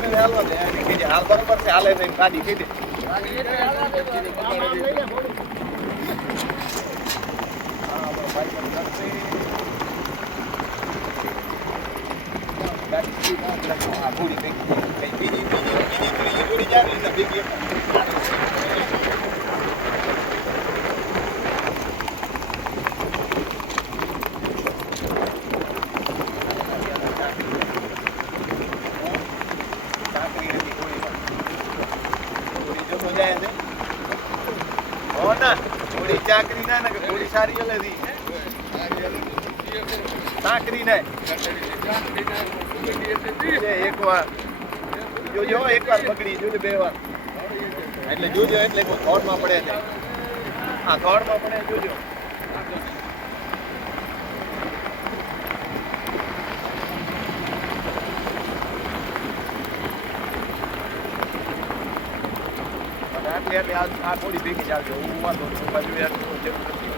હાલ બરોબર છે હાલે નહીં ગાડી કઈ દે ચાકરી ના ને થોડી સારી હલે દી ચાકરી ને એક વાર જોજો એક વાર પકડી જોજો બે વાર એટલે જોજો એટલે થોડમાં પડે છે હા થોડમાં પડે જોજો એટલે આ થોડી ભેગી ચાલજો હું વાંધો બાજુ જરૂર નથી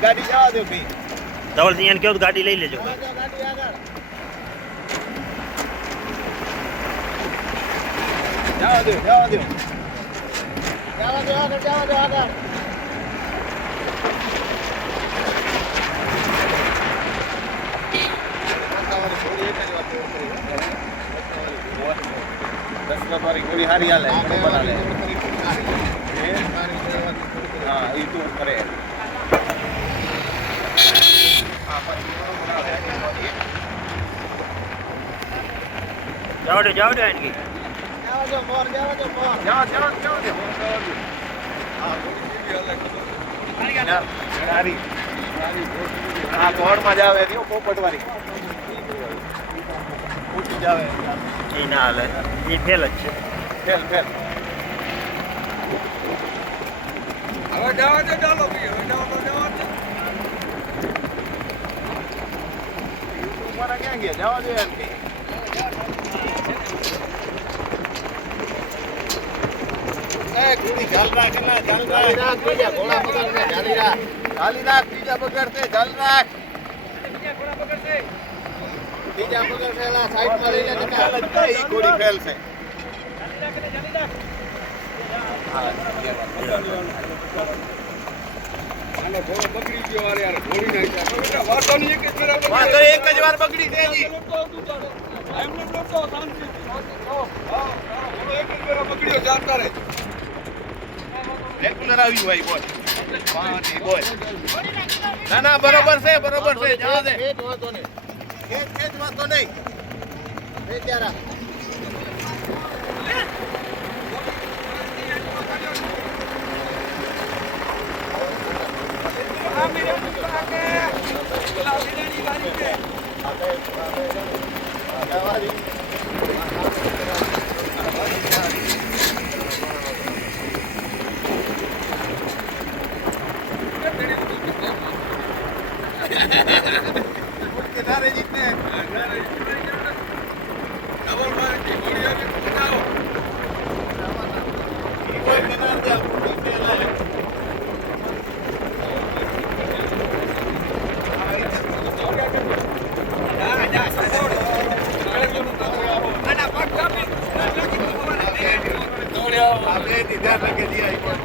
ગાડી જવા દો ભાઈ ધવલસિંહ કેવું ગાડી લઈ લેજો જવા દો આગળ ગોળી હારી હાલે બનાવે હા એ તું કરે જાવ દે આનકી હા ગોળમાં જાવે પોપટવાળી ઉઠી જાવે એ ના હાલે એ ફેલ જ છે ફેલ હવે જવા દે ચાલો ભાઈ હવે જવા દે મારા ક્યાં ગયા જવા દે આનકી ચાલ રાખ ઘોડા પકડને ચાલી રાખ બીજા પકડતે ચાલ રાખ બીજા પકડશે સાઈડ માં લઈ લે ઈ ઘોડી ફેલ છે અને ઘોડો બગડી ગયો યાર ઘોડી નાખ્યા વાતો નહીં એક જ વાર બગડી દેજી એમને લોકો શાંતિ હા એક જ વાર બગડ્યો જાણતા રહે રેગ્યુલર આવી ભાઈ બોલ પાણી બોલ ના બરોબર છે જવા દે ખેત વાતો નહીં એ ત્યારે किनारे जीतने डबल मार की गोलियां भी बचाओ कोई किनारे जा આપણે એની ધ્યાન રાખે જી આઈ પણ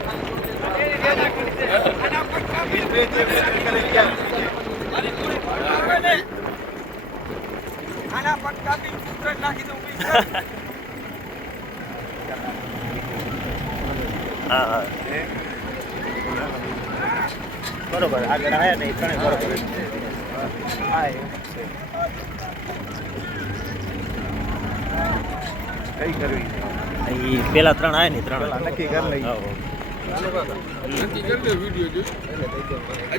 આના પગ કાપી સૂત્ર નાખી દઉં હા હા બરોબર આગળ આવ્યા નહીં ત્રણે બરોબર જ છે. હા કઈ કરવી એ પેલા ત્રણ આવ્યા ને ત્રણ નક્કી કરી લઈએ હા નક્કી કરી લે વિડીયો જોઈ